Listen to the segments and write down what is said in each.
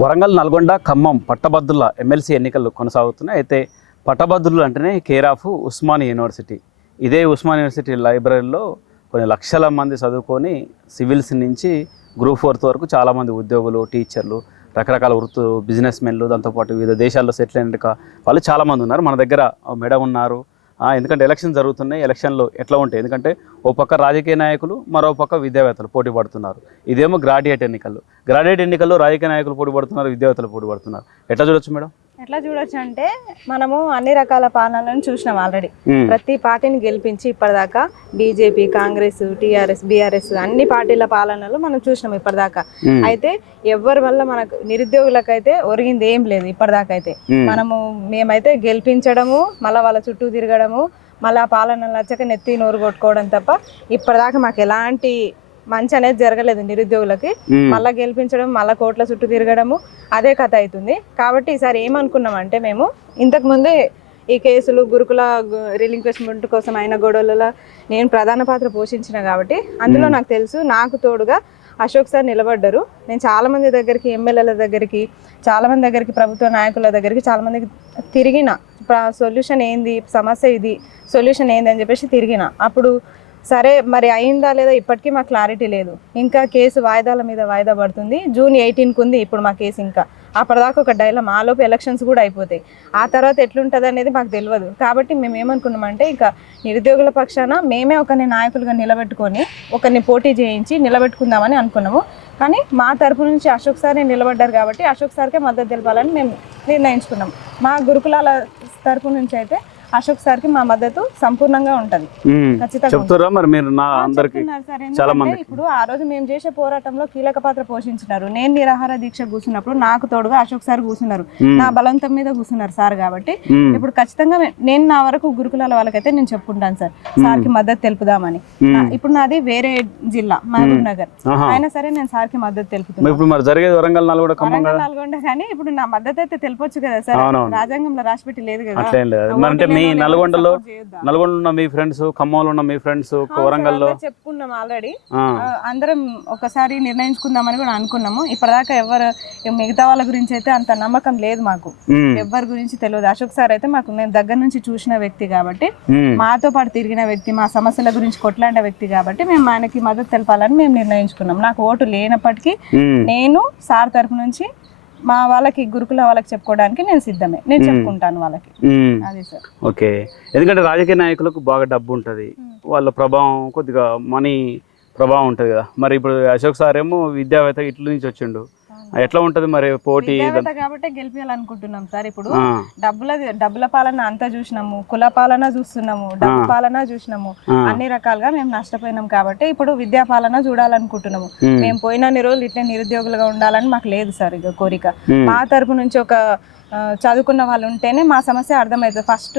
వరంగల్ నల్గొండ ఖమ్మం పట్టభద్రుల ఎమ్మెల్సీ ఎన్నికలు కొనసాగుతున్నాయి. అయితే పట్టభద్రులు అంటేనే కేర్ ఆఫ్ ఉస్మాన్ యూనివర్సిటీ. ఇదే ఉస్మాన్ యూనివర్సిటీ లైబ్రరీలో కొన్ని లక్షల మంది చదువుకొని సివిల్స్ నుంచి గ్రూప్ ఫోర్త్ వరకు చాలామంది ఉద్యోగులు టీచర్లు రకరకాల వృత్తు బిజినెస్ మెన్లు దాంతోపాటు వివిధ దేశాల్లో సెటిల్ అయిన వాళ్ళు చాలామంది ఉన్నారు. మన దగ్గర మేడం ఉన్నారు. ఎందుకంటే ఎలక్షన్ జరుగుతున్నాయి ఎలక్షన్లు ఎట్లా ఉంటాయి? ఎందుకంటే ఓ పక్క రాజకీయ నాయకులు మరో పక్క విద్యావేత్తలు పోటీ పడుతున్నారు. ఇదేమో గ్రాడ్యుయేట్ ఎన్నికలు. గ్రాడ్యుయేట్ ఎన్నికల్లో రాజకీయ నాయకులు పోటీ పడుతున్నారు విద్యావేత్తలు పోటీ పడుతున్నారు. ఎట్లా చూడొచ్చు మేడం? ఎట్లా చూడొచ్చు అంటే మనము అన్ని రకాల పాలనలను చూసినాం ఆల్రెడీ. ప్రతి పార్టీని గెలిపించి ఇప్పటిదాకా బీజేపీ కాంగ్రెస్ టీఆర్ఎస్ బీఆర్ఎస్ అన్ని పార్టీల పాలనలు మనం చూసినాం ఇప్పటిదాకా. అయితే ఎవరి వల్ల మనకు నిరుద్యోగులకైతే ఒరిగింది ఏం లేదు ఇప్పటిదాకా అయితే. మనము మేమైతే గెలిపించడము మళ్ళీ వాళ్ళ చుట్టూ తిరగడము మళ్ళీ ఆ పాలన నచ్చక నెత్తి నోరు కొట్టుకోవడం తప్ప ఇప్పటిదాకా మాకు ఎలాంటి మంచి అనేది జరగలేదు నిరుద్యోగులకి. మళ్ళా గెలిపించడం మళ్ళా కోట్ల చుట్టూ తిరగడము అదే కథ అవుతుంది. కాబట్టి ఈసారి ఏమనుకున్నామంటే మేము ఇంతకు ముందే ఈ కేసులు గురుకుల రిలింక్వెస్ట్మెంట్ కోసం అయిన గొడవలలో నేను ప్రధాన పాత్ర పోషించిన కాబట్టి అందులో నాకు తెలుసు నాకు తోడుగా అశోక్ సార్ నిలబడ్డారు. నేను చాలా మంది దగ్గరికి ఎమ్మెల్యేల దగ్గరికి చాలా మంది దగ్గరికి ప్రభుత్వ నాయకుల దగ్గరికి చాలా మందికి తిరిగిన సొల్యూషన్ ఏంది? సమస్య ఇది. సొల్యూషన్ ఏంది? అని చెప్పేసి తిరిగిన. అప్పుడు సరే మరి అయిందా లేదా ఇప్పటికీ మాకు క్లారిటీ లేదు. ఇంకా కేసు వాయిదాల మీద వాయిదా పడుతుంది. జూన్ ఎయిటీన్కి ఉంది ఇప్పుడు మా కేసు ఇంకా. అప్పటిదాకా ఒక డైలం ఆలోపు ఎలక్షన్స్ కూడా అయిపోతాయి. ఆ తర్వాత ఎట్లుంటుంది అనేది మాకు తెలియదు కాబట్టి మేము ఏమనుకున్నామంటే ఇంకా నిరుద్యోగుల పక్షాన మేమే ఒకరిని నాయకులుగా నిలబెట్టుకొని ఒకరిని పోటీ చేయించి నిలబెట్టుకుందామని అనుకున్నాము. కానీ మా తరపు నుంచి అశోక్ సారే నిలబడ్డారు కాబట్టి అశోక్ సార్కే మద్దతు తెలపాలని మేము నిర్ణయించుకున్నాం. మా గురుకులాల తరపు నుంచి అయితే అశోక్ సార్కి మా మద్దతు సంపూర్ణంగా ఉంటుంది. చెప్తారా మరి మీరు నా అందరికి సార్. చాలా మందికి. ఇప్పుడు ఆ రోజు మేము చేసే పోరాటంలో కీలక పాత్ర పోషించినారు. నేను నిరాహార దీక్ష కూర్చున్నప్పుడు నాకు తోడుగా అశోక్ సార్ కూర్చున్నారు. నా బలవంతం మీద కూర్చున్నారు సార్ కాబట్టి. ఇప్పుడు ఖచ్చితంగా నేను నా వరకు గురుకులాల వాళ్ళకైతే నేను చెప్పుకుంటాను సార్. సార్కి మద్దతు తెలుపుదామని. ఇప్పుడు నాది వేరే జిల్లా మహబూబ్ నగర్. అయినా సరే నేను సార్కి మద్దతు మరి తెలుపుతున్నాను ఇప్పుడు మరి జరిగేది వరంగల్ నల్గొండ నల్గొండ కానీ ఇప్పుడు నా మద్దతు అయితే తెలిపొచ్చు కదా సార్. రాజ్యాంగంలో రాసిపెట్టి లేదు కదా. మీ నల్గొండలో? నల్గొండ ఉన్న మీ ఫ్రెండ్స్ ఖమ్మంలో ఉన్న మీ ఫ్రెండ్స్ వరంగల్లో చెప్పుకున్నాం ఆల్రెడీ. అందరం ఒకసారి నిర్ణయించుకుందామని కూడా అనుకున్నాము ఇప్పటిదాకా ఎవరు మిగతా వాళ్ళ గురించి అయితే అంత నమ్మకం లేదు మాకు. ఎవరి గురించి తెలియదు అశోక్ సార్ అయితే మాకు మేము దగ్గర నుంచి చూసిన వ్యక్తి కాబట్టి. మాతో పాటు తిరిగిన వ్యక్తి మా సమస్యల గురించి కొట్లాడిన వ్యక్తి కాబట్టి మేము ఆయనకి మద్దతు తెలపాలని మేము నిర్ణయించుకున్నాం నాకు ఓటు లేనప్పటికీ. నేను సార్ తరపు నుంచి మా వాళ్ళకి గురుకుల వాళ్ళకి చెప్పుకోవడానికి నేను సిద్ధమే. నేను చెప్పుకుంటాను వాళ్ళకి. మ్మ్. అదే సార్. ఓకే. ఎందుకంటే రాజకీయ నాయకులకు బాగా డబ్బు ఉంటుంది. వాళ్ళ ప్రభావం కొద్దిగా మనీ ప్రభావం ఉంటుంది కదా. మరి ఇప్పుడు అశోక్ సార్ ఏమో విద్యావేత్త ఇట్ల నుంచి వచ్చిండు. ఎట్లా ఉంటుంది మరి పోటీ కాబట్టి గెలిపించాలనుకుంటున్నాం సార్ ఇప్పుడు. డబ్బుల డబ్బుల పాలన అంతా చూసినాము. కుల పాలన చూస్తున్నాము. డబ్బు పాలన చూసినాము. అన్ని రకాలుగా మేము నష్టపోయినాం కాబట్టి ఇప్పుడు విద్యా పాలన చూడాలనుకుంటున్నాము. మ్మ్. పోయినన్ని రోజులు ఇట్లా నిరుద్యోగులుగా ఉండాలని మాకు లేదు సార్ ఇక కోరిక. మా తరపు నుంచి ఒక చదువుకున్న వాళ్ళు ఉంటేనే మా సమస్య అర్థమవుతుంది. ఫస్ట్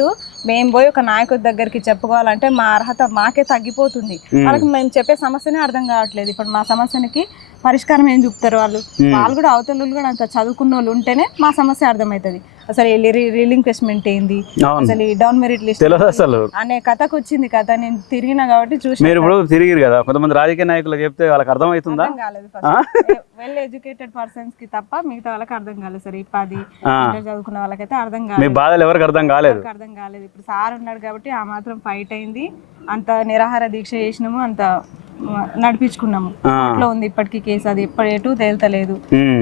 మేము పోయి ఒక నాయకుడి దగ్గరికి చెప్పుకోవాలంటే మా అర్హత మాకే తగ్గిపోతుంది. వాళ్ళకి మేము చెప్పే సమస్యనే అర్థం కావట్లేదు. ఇప్పుడు మా సమస్యనికి పరిష్కారం ఏం చూపుతారు వాళ్ళు? వాళ్ళు కూడా అవతల కూడా అంత చదువుకున్న వాళ్ళు ఉంటేనే మా సమస్య అర్థమవుతుంది. అసలు రిలింక్వెస్ట్మెంట్ ఏంది? అసలు ఈ డౌన్ మెరిట్ లిస్ట్ అసలు. అనే కథకు వచ్చింది కథ నేను తిరిగిన కాబట్టి చూసి మీరు ఇప్పుడు తిరిగిరు కదా కొంతమంది రాజకీయ నాయకులకు చెప్తే వాళ్ళకి అర్థమవుతుందా? అర్థం కాలేదు ఫస్ట్ వెల్ ఎడ్యుకేటెడ్ పర్సన్స్కి తప్ప మిగతా వాళ్ళకి అర్థం కాలేదు సార్ ఈ పది ఆ. ఇంటర్ చదువుకున్న వాళ్ళకైతే అర్థం మీ కాలేదు బాధలు ఎవరికి అర్థం కాలేదు? అర్థం కాలేదు. ఇప్పుడు సార్ ఉన్నాడు కాబట్టి ఆ మాత్రం ఫైట్ అయింది. అంత నిరాహార దీక్ష చేసినాము అంత మ, నడిపించుకున్నాము. అట్లా ఉంది ఇప్పటికీ కేసు? అది ఎప్పుడు ఎటు తేలుతలేదు.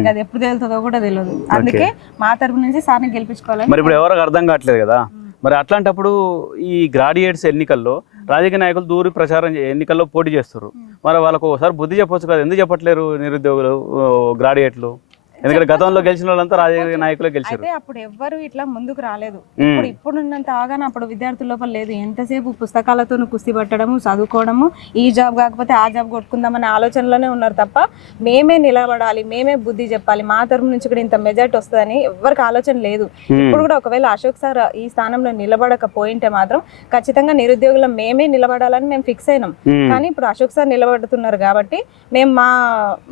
అది ఎప్పుడు తేలుతుందో కూడా తెలియదు అందుకే మా తరపు నుంచి సార్ని గెలిపించుకోవాలని మరి ఇప్పుడు ఎవరికి అర్థం కావట్లేదు కదా? మరి అట్లాంటప్పుడు ఈ గ్రాడ్యుయేట్స్ ఎన్నికల్లో రాజకీయ నాయకులు దూరి ప్రచారం ఎన్నికల్లో పోటీ చేస్తారు. మరి వాళ్ళకు ఒకసారి బుద్ధి చెప్పొచ్చు కదా? ఎందుకు చెప్పట్లేరు నిరుద్యోగులు గ్రాడ్యుయేట్లు? ఎందుకంటే గతంలో గెలిచిన వాళ్ళంతా రాజకీయ నాయకులే గెలిచారు. అయితే అప్పుడు ఎవ్వరు ఇట్లా ముందుకు రాలేదు. ఇప్పుడు ఇప్పుడున్నంత అవగాహన అప్పుడు విద్యార్థుల లోపల లేదు. ఎంతసేపు పుస్తకాలతో కుస్తీ పట్టడము చదువుకోవడము ఈ జాబ్ కాకపోతే ఆ జాబ్ కొట్టుకుందామనే ఆలోచనలోనే ఉన్నారు తప్ప మేమే నిలబడాలి మేమే బుద్ధి చెప్పాలి. మా తరపు నుంచి కూడా ఇంత మెజార్టీ వస్తుందని ఎవరికి ఆలోచన లేదు. ఇప్పుడు కూడా ఒకవేళ అశోక్ సార్ ఈ స్థానంలో నిలబడకపోయింటే మాత్రం ఖచ్చితంగా నిరుద్యోగులం మేమే నిలబడాలని మేము ఫిక్స్ అయినాం. కానీ ఇప్పుడు అశోక్ సార్ నిలబడుతున్నారు కాబట్టి మేము మా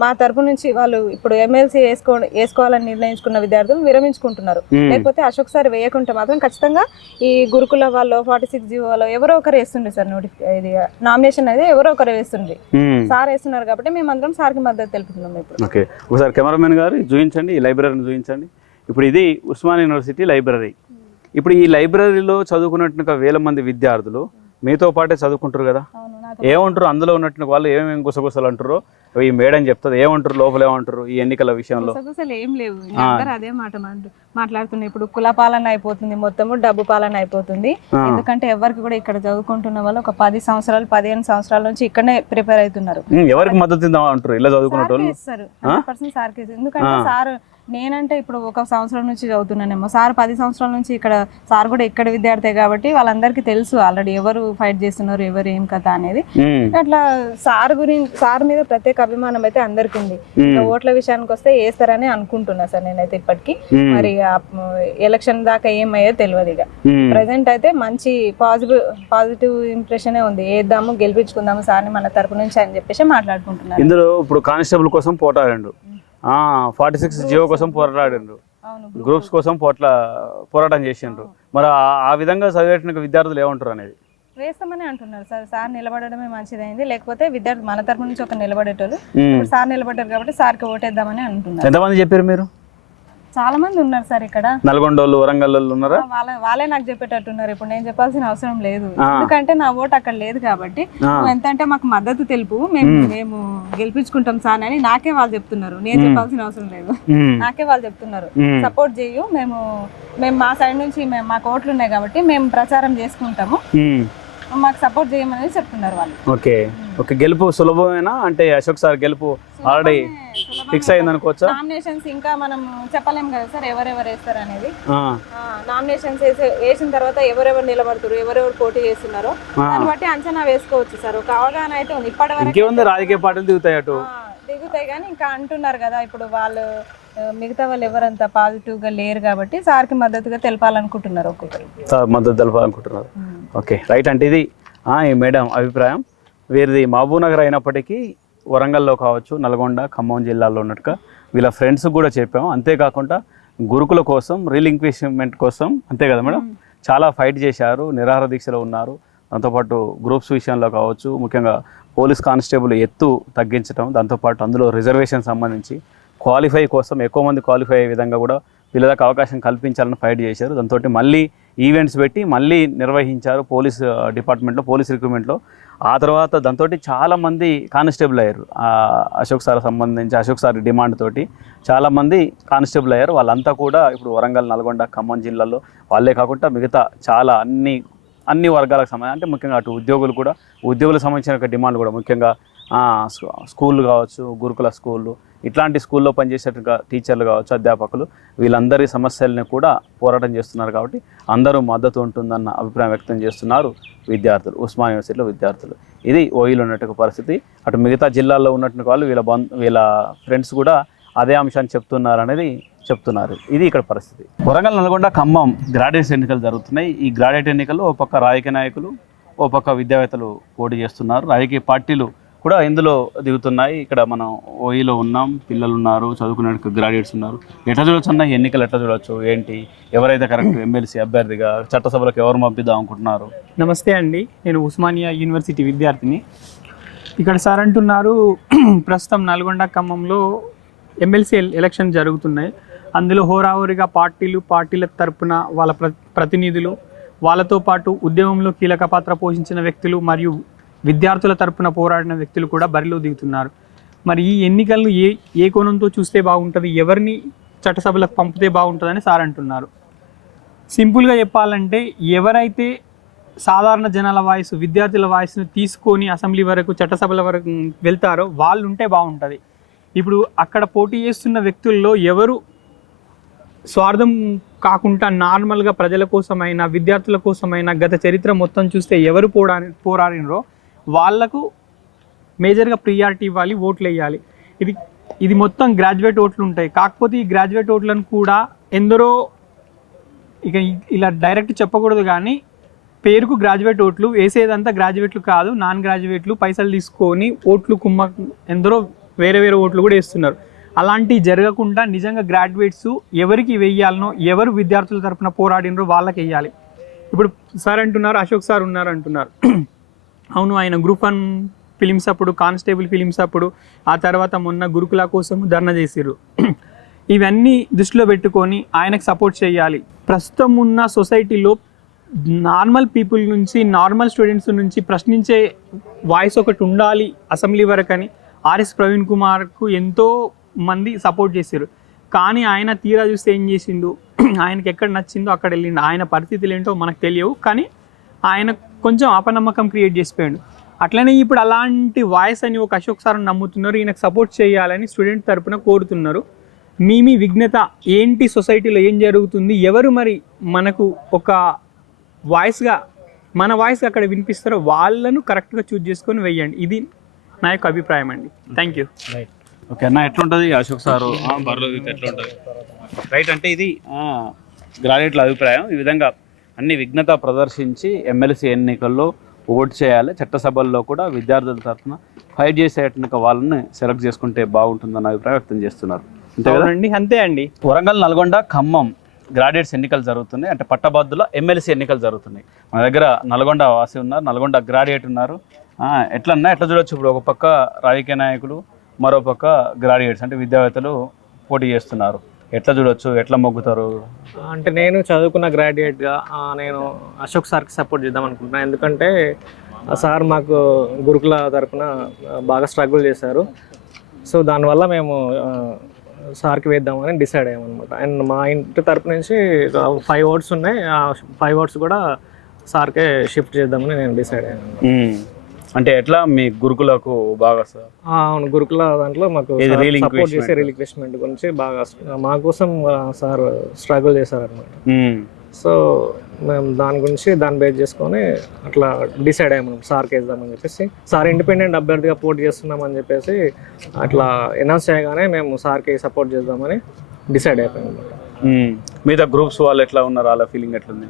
మా తరపు నుంచి వాళ్ళు ఇప్పుడు ఎమ్మెల్సీ వేసుకోవడం వేసుకోవాలని నిర్ణయించుకున్న విద్యార్థులు విరమించుకుంటున్నారు. లేకపోతే అశోక్ సార్ వేయకుంటే మాత్రం ఖచ్చితంగా ఈ గురుకుల వాళ్ళు ఫార్టీ సిక్స్ జీవో వాళ్ళు ఎవరో ఒకరు వేస్తుండే సార్ నోటిఫి ఇది నామినేషన్ అనేది ఎవరో ఒకరు వేస్తుండ్రి. సార్ వేస్తున్నారు కాబట్టి మేమందరం సార్కి మద్దతు తెలుపుతున్నాం ఇప్పుడు. ఓకే. ఒకసారి కెమెరామెన్ గారు చూపించండి ఈ లైబ్రరీని చూపించండి ఇప్పుడు ఇది ఉస్మాన్ యూనివర్సిటీ లైబ్రరీ. ఇప్పుడు ఈ లైబ్రరీలో చదువుకున్నట్టుగా వేల మంది విద్యార్థులు మీతో పాటే చదువుకుంటారు కదా? ఏమంటారు? అందులో ఉన్నట్టు వాళ్ళు ఏమేమి గుసగుసలు అంటారు? ఈ మేడం చెప్తుంది ఏమంటారు? లోపల ఏమంటారు? ఈ ఎన్నికల విషయంలో. గుసగుసలు ఏం లేవు. అందరూ అదే మాట మాట్లా- మాట్లాడుతున్నాయి. ఇప్పుడు కుల పాలన అయిపోతుంది మొత్తము డబ్బు పాలన అయిపోతుంది. ఎందుకంటే ఎవరికి కూడా ఇక్కడ చదువుకుంటున్న వాళ్ళు ఒక పది సంవత్సరాలు పదిహేను సంవత్సరాల నుంచి ఇక్కడనే ప్రిపేర్ అవుతున్నారు. ఎవరికి మద్దతు ఇద్దాం అంటారు? ఇలా చదువుకున్న వాళ్ళు. ఎందుకంటే సార్ నేనంటే ఇప్పుడు ఒక సంవత్సరం నుంచి చదువుతున్నానేమో. సార్ పది సంవత్సరాల నుంచి ఇక్కడ సార్ కూడా ఇక్కడ విద్యార్థి కాబట్టి వాళ్ళందరికీ తెలుసు ఆల్రెడీ ఎవరు ఫైట్ చేస్తున్నారు ఎవరు ఏం కథ అనేది. అట్లా సార్ గురించి సార్ మీద ప్రత్యేక అభిమానం అయితే అందరికి ఉంది. ఓట్ల విషయానికి వస్తే వేస్తారని అనుకుంటున్నా సార్ నేనైతే ఇప్పటికీ. మరి ఎలక్షన్ దాకా ఏమయ్యో తెలియదు ఇక. ప్రజెంట్ అయితే మంచి పాజిటివ్ పాజిటివ్ ఇంప్రెషనే ఉంది. వేద్దాము గెలిపించుకుందాము సార్ని మన తరపు నుంచి అని చెప్పేసి మాట్లాడుకుంటున్నారు. ఇందులో ఇప్పుడు కానిస్టేబుల్ కోసం పోరాడిండు ఫార్టీ సిక్స్ జియో కోసం అవును గ్రూప్స్ కోసం. పోట్ల పోరాటం చేసిండ్రు. మరి ఆ- విధంగా చదివేట విద్యార్థులు ఏమంటారు అనేది? వేస్తామని అంటున్నారు సార్. సార్ నిలబడడమే మంచిదైంది. లేకపోతే విద్యార్థి మన తరపు నుంచి ఒక నిలబడేటోళ్ళు. సార్ నిలబడ్డారు కాబట్టి సార్కి ఓటేద్దామని అంటున్నారు. ఎంతమంది చెప్పారు మీరు? చాలా మంది ఉన్నారు సార్ ఇక్కడ. నల్గొండ వాళ్ళు వరంగల్ వాళ్ళు ఉన్నారా వాళ్ళ వాళ్ళే నాకు చెప్పేటట్టున్నారు. ఇప్పుడు నేను చెప్పాల్సిన అవసరం లేదు. ఎందుకంటే నా ఓటు అక్కడ లేదు కాబట్టి ఎంత అంటే మాకు మద్దతు తెలుపు. మేము మేము. గెలిపించుకుంటాం సార్ అని నాకే వాళ్ళు చెప్తున్నారు. నేను చెప్పాల్సిన అవసరం లేదు. నాకే వాళ్ళు చెప్తున్నారు. సపోర్ట్ చేయు. మేము మేము మా సైడ్ నుంచి మేము మాకు ఓట్లు ఉన్నాయి కాబట్టి మేము ప్రచారం చేసుకుంటాము. మాకు సపోర్ట్ చేయమని చెప్తున్నారు వాళ్ళు. ఓకే. ఓకే గెలుపు సులభమేనా? అంటే అశోక్ సార్ గెలుపు ఆల్రెడీ ఫిక్స్ అయింది అనుకోవచ్చా? నామినేషన్స్ ఇంకా మనం చెప్పలేం కదా సార్ ఎవరెవరు వేస్తారు అనేది. నామినేషన్స్ వేసే వేసిన తర్వాత ఎవరెవరు నిలబడుతారు ఎవరెవరు పోటీ చేస్తున్నారో. దాన్ని బట్టి అంచనా వేసుకోవచ్చు సార్. ఒక అవగాహన అయితే ఉంది. ఇప్పటి వరకు రాజకీయ పార్టీలు దిగుతాయి అటు. దిగుతాయి కానీ ఇంకా అంటున్నారు కదా ఇప్పుడు వాళ్ళు మిగతా వాళ్ళు ఎవరంత పాజిటివ్గా లేరు కాబట్టి సార్కి మద్దతుగా తెలపాలనుకుంటున్నారు ఒక్కొక్కరు. సార్ మద్దతు తెలపాలనుకుంటున్నారు. ఓకే రైట్ అంటే ఇది ఆ, ఈ మేడం అభిప్రాయం. వీరిది మహబూబ్ నగర్ అయినప్పటికీ వరంగల్లో కావచ్చు నల్గొండ ఖమ్మం జిల్లాలో ఉన్నట్టుగా వీళ్ళ ఫ్రెండ్స్ కూడా చెప్పాము. అంతేకాకుండా గురుకుల కోసం రీలింక్విష్మెంట్ కోసం అంతే కదా మేడం? చాలా ఫైట్ చేశారు నిరాహార దీక్షలో ఉన్నారు. దాంతోపాటు గ్రూప్స్ విషయంలో కావచ్చు ముఖ్యంగా పోలీస్ కానిస్టేబుల్ ఎత్తు తగ్గించడం దాంతోపాటు అందులో రిజర్వేషన్ సంబంధించి క్వాలిఫై కోసం ఎక్కువ మంది క్వాలిఫై అయ్యే విధంగా కూడా పిల్లలకు అవకాశం కల్పించాలని ఫైట్ చేశారు. దాంతో మళ్ళీ ఈవెంట్స్ పెట్టి మళ్ళీ నిర్వహించారు పోలీస్ డిపార్ట్మెంట్లో పోలీస్ రిక్రూట్మెంట్లో ఆ తర్వాత దాంతో చాలామంది కానిస్టేబుల్ అయ్యారు. అశోక్ సార్ సంబంధించి అశోక్ సార్ డిమాండ్ తోటి చాలామంది కానిస్టేబుల్ అయ్యారు. వాళ్ళంతా కూడా ఇప్పుడు వరంగల్ నల్గొండ ఖమ్మం జిల్లాలో వాళ్ళే కాకుండా మిగతా చాలా అన్ని అన్ని వర్గాలకు సంబంధించి అంటే ముఖ్యంగా అటు ఉద్యోగులు కూడా ఉద్యోగులకు సంబంధించిన డిమాండ్ కూడా. ముఖ్యంగా స్కూల్ కావచ్చు గురుకుల స్కూళ్ళు ఇట్లాంటి స్కూల్లో పనిచేసేట్టుగా టీచర్లు కావచ్చు అధ్యాపకులు వీళ్ళందరి సమస్యల్ని కూడా పోరాటం చేస్తున్నారు కాబట్టి అందరూ మద్దతు ఉంటుందన్న అభిప్రాయం వ్యక్తం చేస్తున్నారు విద్యార్థులు ఉస్మాన్ యూనివర్సిటీలో విద్యార్థులు. ఇది ఓయిలో ఉన్నట్టు పరిస్థితి. అటు మిగతా జిల్లాల్లో ఉన్నట్టు వాళ్ళు వీళ్ళ బంధు వీళ్ళ ఫ్రెండ్స్ కూడా అదే అంశాన్ని చెప్తున్నారు అనేది చెప్తున్నారు. ఇది ఇక్కడ పరిస్థితి. వరంగల్ నల్గొండ ఖమ్మం గ్రాడ్యుయేట్స్ ఎన్నికలు జరుగుతున్నాయి. ఈ గ్రాడ్యుయేట్ ఎన్నికల్లో ఓ పక్క రాజకీయ నాయకులు ఓ పక్క విద్యావేత్తలు పోటీ చేస్తున్నారు. రాజకీయ పార్టీలు కూడా ఇందులో దిగుతున్నాయి. ఇక్కడ మనం ఓయిలో ఉన్నాం. పిల్లలు ఉన్నారు చదువుకునే గ్రాడ్యుయేట్స్ ఉన్నారు. ఎట్లా చూడొచ్చు అన్న? ఎన్నికలు ఎట్లా చూడొచ్చు? ఏంటి? ఎవరైతే కరెక్ట్ ఎమ్మెల్సీ అభ్యర్థిగా చట్టసభలకు ఎవరు పంపిద్దాం అనుకుంటున్నారు? నమస్తే అండి. నేను ఉస్మానియా యూనివర్సిటీ విద్యార్థిని. ఇక్కడ సార్ అంటున్నారు ప్రస్తుతం నల్గొండ ఖమ్మంలో ఎమ్మెల్సీ ఎలక్షన్ జరుగుతున్నాయి. అందులో హోరాహోరీగా పార్టీలు పార్టీల తరపున వాళ్ళ ప్ర ప్రతినిధులు వాళ్ళతో పాటు ఉద్యమంలో కీలక పాత్ర పోషించిన వ్యక్తులు మరియు విద్యార్థుల తరపున పోరాడిన వ్యక్తులు కూడా బరిలో దిగుతున్నారు. మరి ఈ ఎన్నికలను ఏ ఏ కోణంతో చూస్తే బాగుంటుంది? ఎవరిని చట్టసభలకు పంపితే బాగుంటుందని సార్ అంటున్నారు. సింపుల్గా చెప్పాలంటే ఎవరైతే సాధారణ జనాల వాయిస్ విద్యార్థుల వాయిస్ను తీసుకొని అసెంబ్లీ వరకు చట్టసభల వరకు వెళ్తారో వాళ్ళు ఉంటే బాగుంటుంది. ఇప్పుడు అక్కడ పోటీ చేస్తున్న వ్యక్తుల్లో ఎవరు స్వార్థం కాకుండా నార్మల్గా ప్రజల కోసమైనా విద్యార్థుల కోసమైనా గత చరిత్ర మొత్తం చూస్తే ఎవరు పోరా పోరాడినరో వాళ్ళకు మేజర్గా ప్రియారిటీ ఇవ్వాలి ఓట్లు వేయాలి. ఇది ఇది మొత్తం గ్రాడ్యుయేట్ ఓట్లు ఉంటాయి. కాకపోతే ఈ గ్రాడ్యుయేట్ ఓట్లను కూడా ఎందరో ఇక ఇలా డైరెక్ట్ చెప్పకూడదు కానీ పేరుకు గ్రాడ్యుయేట్ ఓట్లు వేసేదంతా గ్రాడ్యుయేట్లు కాదు నాన్ గ్రాడ్యుయేట్లు పైసలు తీసుకొని ఓట్లు కుమ్మ ఎందరో వేరే వేరే ఓట్లు కూడా వేస్తున్నారు. అలాంటివి జరగకుండా నిజంగా గ్రాడ్యుయేట్స్ ఎవరికి వెయ్యాలనో ఎవరు విద్యార్థుల తరఫున పోరాడినరో వాళ్ళకి వెయ్యాలి ఇప్పుడు సార్ అంటున్నారు అశోక్ సార్ ఉన్నారు అంటున్నారు. అవును ఆయన గ్రూప్ వన్ ఫిలిమ్స్ అప్పుడు కానిస్టేబుల్ ఫిలిమ్స్ అప్పుడు ఆ తర్వాత మొన్న గురుకుల కోసం ధర్నా చేసిర్రు. ఇవన్నీ దృష్టిలో పెట్టుకొని ఆయనకు సపోర్ట్ చేయాలి. ప్రస్తుతం ఉన్న సొసైటీలో నార్మల్ పీపుల్ నుంచి నార్మల్ స్టూడెంట్స్ నుంచి ప్రశ్నించే వాయిస్ ఒకటి ఉండాలి అసెంబ్లీ వరకు అని ఆర్ఎస్ ప్రవీణ్ కుమార్కు ఎంతో మంది సపోర్ట్ చేశారు కానీ ఆయన తీరా చూస్తే ఏం చేసిండు? ఆయనకి ఎక్కడ నచ్చిందో అక్కడ వెళ్ళిండు. ఆయన పరిస్థితులు ఏంటో మనకు తెలియవు. కానీ ఆయన కొంచెం అపనమ్మకం క్రియేట్ చేసిపోయాడు. అట్లనే ఇప్పుడు అలాంటి వాయిస్ అని ఒక అశోక్ సార్ నమ్ముతున్నారు ఈయనకు సపోర్ట్ చేయాలని స్టూడెంట్ తరపున కోరుతున్నారు. మీ మీ విఘ్నత ఏంటి సొసైటీలో ఏం జరుగుతుంది? ఎవరు మరి మనకు ఒక వాయిస్గా మన వాయిస్ అక్కడ వినిపిస్తారో వాళ్ళను కరెక్ట్గా చూజ్ చేసుకొని వెయ్యండి ఇది నా యొక్క అభిప్రాయం అండి. థ్యాంక్ యూ ఓకే అన్న ఎట్లుంటుంది అశోక్ సారు? బర్లో ఎట్లుంటుంది? రైట్ అంటే ఇది గ్రాడ్యుయేట్ల అభిప్రాయం. ఈ విధంగా అన్ని విఘ్నత ప్రదర్శించి ఎమ్మెల్సీ ఎన్నికల్లో ఓటు చేయాలి. చట్టసభల్లో కూడా విద్యార్థుల తరఫున ఫైట్ చేసేట వాళ్ళని సెలెక్ట్ చేసుకుంటే బాగుంటుందన్న అభిప్రాయం వ్యక్తం చేస్తున్నారు. అంతే అంతే అండి. వరంగల్ నల్గొండ ఖమ్మం గ్రాడ్యుయేట్స్ ఎన్నికలు జరుగుతున్నాయి. అంటే పట్టభద్రుల ఎమ్మెల్సీ ఎన్నికలు జరుగుతున్నాయి. మన దగ్గర నల్గొండ వాసి ఉన్నారు నల్గొండ గ్రాడ్యుయేట్ ఉన్నారు. ఎట్లన్నా ఎట్లా చూడొచ్చు ఇప్పుడు? ఒక పక్క రాజకీయ నాయకులు మరో పక్క గ్రాడ్యుయేట్స్ అంటే విద్యావేత్తలు పోటీ చేస్తున్నారు. ఎట్లా చూడొచ్చు? ఎట్లా మొగ్గుతారు? అంటే నేను చదువుకున్న గ్రాడ్యుయేట్గా నేను అశోక్ సార్కి సపోర్ట్ చేద్దాం అనుకుంటున్నాను ఎందుకంటే ఆ సార్ మాకు గురుకుల తరపున ఆ, బాగా స్ట్రగుల్ చేశారు. సో దానివల్ల మేము సార్కి వేద్దామని డిసైడ్ అయ్యామన్నమాట. అండ్ మా ఇంటి తరపు నుంచి ఫైవ్ ఓట్స్ ఉన్నాయి. ఆ ఫైవ్ ఓట్స్ కూడా సార్కే షిఫ్ట్ చేద్దామని నేను డిసైడ్ అయ్యాను. అంటే ఎట్లా మీ గురుకులకు బాగా సార్ అవును గురుకుల దాంట్లో మాకు సపోర్ట్? చేసే రిలిక్విష్మెంట్ గురించి బాగా మా కోసం సార్ స్ట్రగుల్ చేశారనమాట. సో మేము దాని గురించి దాన్ని బేస్ చేసుకొని అట్లా డిసైడ్ అయ్యాము. సార్కి వేద్దామని చెప్పేసి సార్ ఇండిపెండెంట్ అభ్యర్థిగా పోటీ చేస్తున్నామని చెప్పేసి అట్లా అనౌన్స్ చేయగానే మేము సార్కి సపోర్ట్ చేద్దామని డిసైడ్ అయిపోయాం అనమాట ఉమ్. మిగతా గ్రూప్స్ వాళ్ళు ఎట్లా ఉన్నారు? వాళ్ళ ఫీలింగ్ ఎట్లుంది?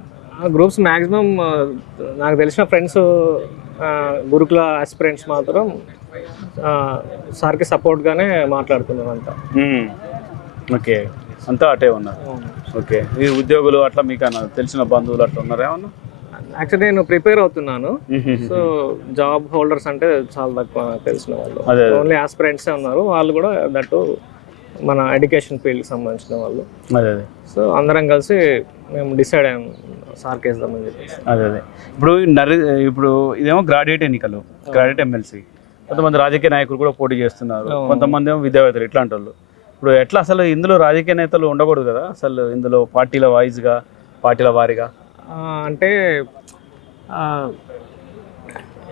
గ్రూప్స్ మ్యాక్సిమం నాకు తెలిసిన ఫ్రెండ్స్ గురుకుల ఆస్పిరెంట్స్ మాత్రం సార్కి సపోర్ట్గానే మాట్లాడుతున్నారు అంతా. ఓకే. అంతా అటే ఉన్నారు. ఓకే. ఈ ఉద్యోగులు అట్లా మీకు తెలిసిన బంధువులు అట్లా ఉన్నారా ఏమన్నా? యాక్చువల్లీ నేను ప్రిపేర్ అవుతున్నాను. సో జాబ్ హోల్డర్స్ అంటే చాలా తక్కువ తెలిసిన వాళ్ళు. ఓన్లీ ఆస్పిరెంట్సే ఉన్నారు. వాళ్ళు కూడా దట్టు మన ఎడ్యుకేషన్ ఫీల్డ్కి సంబంధించిన వాళ్ళు. అదే అదే. సో అందరం కలిసి మేము డిసైడ్ అయ్యాం సార్కి వేద్దామని చెప్పేసి. అదే అదే. ఇప్పుడు నరి ఇప్పుడు ఇదేమో గ్రాడ్యుయేట్ ఎన్నికలు గ్రాడ్యుయేట్ ఎమ్మెల్సీ కొంతమంది రాజకీయ నాయకులు కూడా పోటీ చేస్తున్నారు. కొంతమంది ఏమో విద్యావేత్తలు ఇట్లాంటి వాళ్ళు ఇప్పుడు ఎట్లా అసలు ఇందులో రాజకీయ నేతలు ఉండకూడదు కదా? అసలు ఇందులో పార్టీల వాయిస్గా పార్టీల వారీగా? అంటే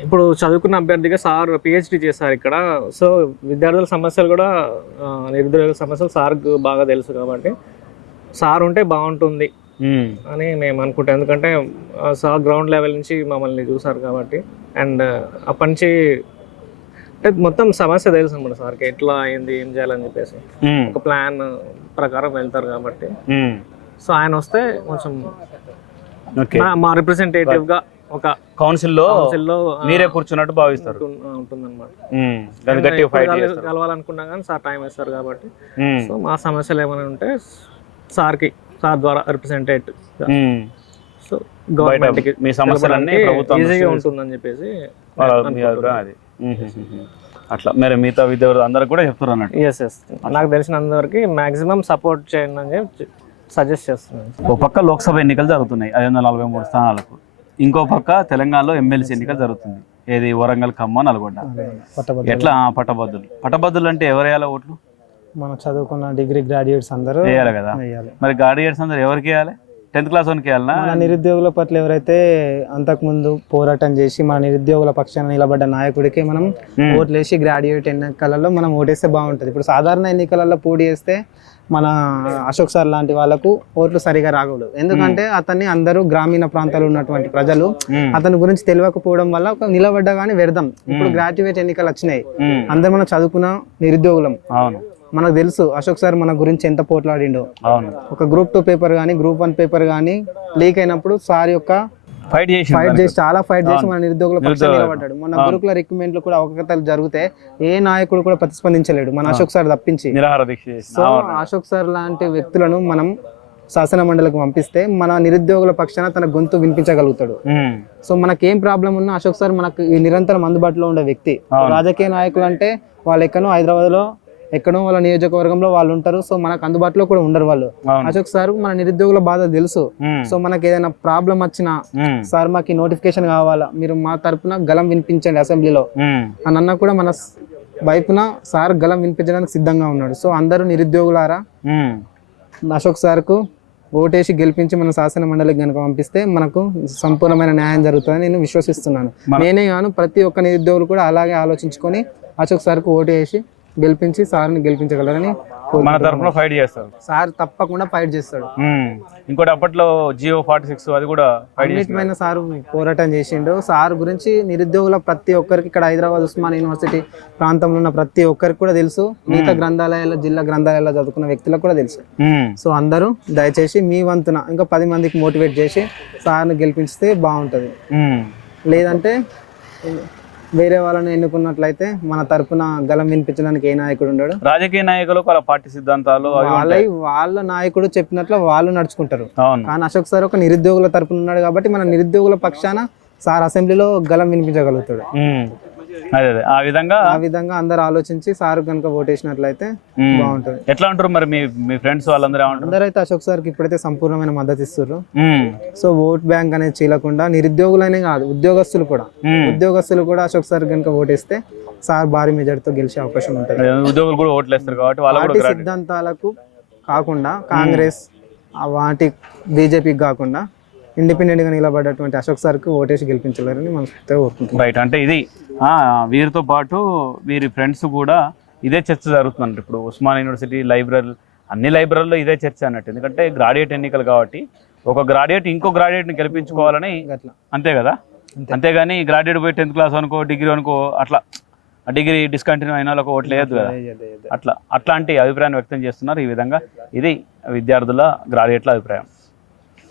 ఇప్పుడు చదువుకున్న అభ్యర్థిగా సార్ పిహెచ్డి చేశారు ఇక్కడ. సో విద్యార్థుల సమస్యలు కూడా నిరుద్యోగుల సమస్యలు సార్కు బాగా తెలుసు కాబట్టి సార్ ఉంటే బాగుంటుంది. అని మేము అనుకుంటాం. ఎందుకంటే సార్ గ్రౌండ్ లెవెల్ నుంచి మమ్మల్ని చూసారు కాబట్టి. అండ్ అప్పటి నుంచి అంటే మొత్తం సమస్య తెలుసు అనమాట సార్కి. ఎట్లా అయింది ఏం చేయాలని చెప్పేసి. ఒక ప్లాన్ ప్రకారం వెళ్తారు కాబట్టి. సో ఆయన వస్తే కొంచెం మా- మా రిప్రజెంటేటివ్గా ఒక కౌన్సిల్లో కౌన్సిల్లో మీరే కూర్చున్నట్టు భావిస్తారు. ఉంటుందన్నమాట. గట్టిగా ఫైట్ కలవాలనుకున్నా కానీ సార్ టైం ఇస్తారు కాబట్టి. సో మా సమస్యలు ఏమైనా ఉంటే సార్కి సార్ ద్వారా రిప్రజెంటేటివ్ మ్మ్. సో గవర్నమెంట్కి మీ సమస్యలన్నీ ప్రభుత్వం ఈజీగా ఉంటుందని చెప్పేసి అది. అట్లా. మరి మిగతా విద్యార్థులు అందరికి కూడా చెప్తారు అన్నట్టు. ఎస్ ఎస్ నాకు తెలిసినంతవరకు మాక్సిమం సపోర్ట్ చేయండి అని చెప్పి సజెస్ట్ చేస్తున్నాను. ఓ పక్క లోక్సభ ఎన్నికలు జరుగుతున్నాయి. ఐదు వందల నలభై మూడు స్థానాలకు. ఇంకో పక్క తెలంగాణలో ఎమ్మెల్సీ ఎన్నికలు జరుగుతుంది. ఏది వరంగల్ ఖమ్మం నల్గొండ. ఎట్లా? పట్టభద్రులు పట్టభద్రులు అంటే ఎవరు వేయాలి ఓట్లు? మనం చదువుకున్న డిగ్రీ గ్రాడ్యుయేట్స్ అందరూ వేయాలి కదా? మరి గార్డియన్స్ అందరు ఎవరికి వేయాలి? టెన్త్ క్లాస్ వన్కి వేయాలనా? మన నిరుద్యోగుల పట్ల ఎవరైతే అంతకుముందు పోరాటం చేసి మన నిరుద్యోగుల పక్షాన నిలబడ్డ నాయకుడికి మనం మ్మ్. ఓట్లేసి గ్రాడ్యుయేట్ ఎన్నికలలో మనం ఓటేస్తే బాగుంటుంది. ఇప్పుడు సాధారణ ఎన్నికలలో పోటీ చేస్తే మన అశోక్ సార్ లాంటి వాళ్ళకు ఓట్లు సరిగా రాకూడదు. ఎందుకంటే అతన్ని అందరూ గ్రామీణ ప్రాంతాల్లో ఉన్నటువంటి ప్రజలు. అతని గురించి తెలియకపోవడం వల్ల ఒక నిలబడ్డా కానీ వ్యర్థం. ఇప్పుడు గ్రాడ్యుయేట్ ఎన్నికలు వచ్చినాయి. అందరు మనం చదువుకున్న నిరుద్యోగులం. అవును. మనకు తెలుసు అశోక్ సార్ మన గురించి ఎంత పోట్లాడిండో. అవును. ఒక గ్రూప్ టూ పేపర్ కానీ గ్రూప్ వన్ పేపర్ కానీ లీక్ అయినప్పుడు సార్ యొక్క ఫైట్ చేసి ఫైట్ చేసి చాలా ఫైట్ చేసి. మన నిరుద్యోగుల పక్షాన నిలబడ్డాడు. అవును. గురుకుల రిక్రూట్మెంట్లు కూడా అవకతలు జరిగితే ఏ నాయకుడు కూడా ప్రతిస్పందించలేడు. మన అశోక్ సార్ తప్పించి. సో అశోక్ సార్ లాంటి వ్యక్తులను మనం శాసన మండలికి పంపిస్తే మన నిరుద్యోగుల పక్షాన తన గొంతు వినిపించగలుగుతాడు. సో మనకేం ప్రాబ్లం ఉన్నా అశోక్ సార్ మనకు నిరంతరం అందుబాటులో ఉండే వ్యక్తి. రాజకీయ నాయకులు అంటే వాళ్ళు ఎక్కడో హైదరాబాద్లో ఎక్కడో వాళ్ళ నియోజకవర్గంలో వాళ్ళు ఉంటారు. సో మనకు అందుబాటులో కూడా ఉండరు వాళ్ళు. అశోక్ సార్ మన నిరుద్యోగుల బాధ తెలుసు. సో మనకి ఏదైనా ప్రాబ్లం వచ్చినా సార్ మాకు నోటిఫికేషన్ కావాలా? మీరు మా తరపున గలం వినిపించండి అసెంబ్లీలో. అని అన్న కూడా మన వైపున సార్ గలం వినిపించడానికి సిద్ధంగా ఉన్నాడు. సో అందరూ నిరుద్యోగులారా. అశోక్ సార్కు ఓటేసి గెలిపించి మన శాసన మండలికి కనుక పంపిస్తే మనకు సంపూర్ణమైన న్యాయం జరుగుతుందని నేను విశ్వసిస్తున్నాను. నేనే గాను ప్రతి ఒక్క నిరుద్యోగులు కూడా అలాగే ఆలోచించుకొని అశోక్ సార్కు ఓటు వేసి గెలిపించి సార్ని గెలిపించగలరని మన. తరఫున ఫైట్ చేస్తారు. సార్ తప్పకుండా ఫైట్ చేస్తాడు. ఇంకోటి అప్పట్లో జియో ఫార్టీ సిక్స్ అది కూడా అన్నిటిపైన సార్ పోరాటం చేసిండు. సార్ గురించి నిరుద్యోగుల ప్రతి ఒక్కరికి ఇక్కడ హైదరాబాద్ ఉస్మాన్ యూనివర్సిటీ ప్రాంతంలో ఉన్న ప్రతి ఒక్కరికి కూడా తెలుసు. మిగతా గ్రంథాలయాల్లో జిల్లా గ్రంథాలయాల్లో చదువుకున్న వ్యక్తులకు కూడా తెలుసు. సో అందరూ దయచేసి మీ వంతున ఇంకా పది మందికి మోటివేట్ చేసి సార్ని గెలిపిస్తే బాగుంటుంది. లేదంటే వేరే వాళ్ళని ఎన్నుకున్నట్లయితే మన తరపున గలం వినిపించడానికి ఏ నాయకుడు ఉండడు రాజకీయ నాయకులు వాళ్ళ పార్టీ సిద్ధాంతాలు వాళ్ళ. వాళ్ళ నాయకుడు చెప్పినట్లు వాళ్ళు నడుచుకుంటారు కానీ అశోక్ సార్ ఒక నిరుద్యోగుల తరపున ఉన్నాడు కాబట్టి మన నిరుద్యోగుల పక్షాన సార్ అసెంబ్లీలో గలం వినిపించగలుగుతాడు. అదే అదే. ఆ విధంగా ఆ విధంగా అందరు ఆలోచించి సార్ కనుక ఓటేసినట్లయితే ఉమ్. బాగుంటుంది. ఎట్లా అంటారు మరి మీ మీ ఫ్రెండ్స్ వాళ్ళందరూ ఏమంటారు అందరైతే అశోక్ సార్కి ఇప్పుడైతే సంపూర్ణమైన మద్దతు ఇస్తున్నారు సో ఓట్ బ్యాంక్ అనేది చీలకుండా నిరుద్యోగులనే కాదు ఉద్యోగస్తులు కూడా. ఉద్యోగస్తులు కూడా అశోక్ సార్ కనుక ఓటేస్తే సార్ భారీ మెజార్టీతో గెలిచే అవకాశం ఉంటుంది. ఉద్యోగులు కూడా ఓట్లు వేస్తారు కాబట్టి వాళ్ళు కూడా పార్టీ. సిద్ధాంతాలకు కాకుండా కాంగ్రెస్ ఆ వాటి బీజేపీకి కాకుండా ఇండిపెండెంట్గా నిలబడ్డటువంటి అశోక్ సార్కి ఓటేసి మనస్ఫూర్తిగా కోరుకుంటున్నాం. రైట్ అంటే ఇది ఆ, వీరితో పాటు వీరి ఫ్రెండ్స్ కూడా ఇదే చర్చ జరుగుతుందంట. ఇప్పుడు ఉస్మాన్ యూనివర్సిటీ లైబ్రరీ అన్ని లైబ్రరీలో ఇదే చర్చ అన్నట్టు. ఎందుకంటే గ్రాడ్యుయేట్ ఎన్నికలు కాబట్టి ఒక గ్రాడ్యుయేట్ ఇంకో గ్రాడ్యుయేట్ని గెలిపించుకోవాలని అంతే కదా? అంతేగాని గ్రాడ్యుయేట్ పోయి టెన్త్ క్లాస్ అనుకో డిగ్రీ అనుకో అట్లా డిగ్రీ డిస్కంటిన్యూ అయిన వాళ్ళకి ఓట్లు లేదు కదా. అట్లా అట్లాంటి అభిప్రాయాన్ని వ్యక్తం చేస్తున్నారు ఈ విధంగా. ఇది విద్యార్థుల గ్రాడ్యుయేట్ల అభిప్రాయం.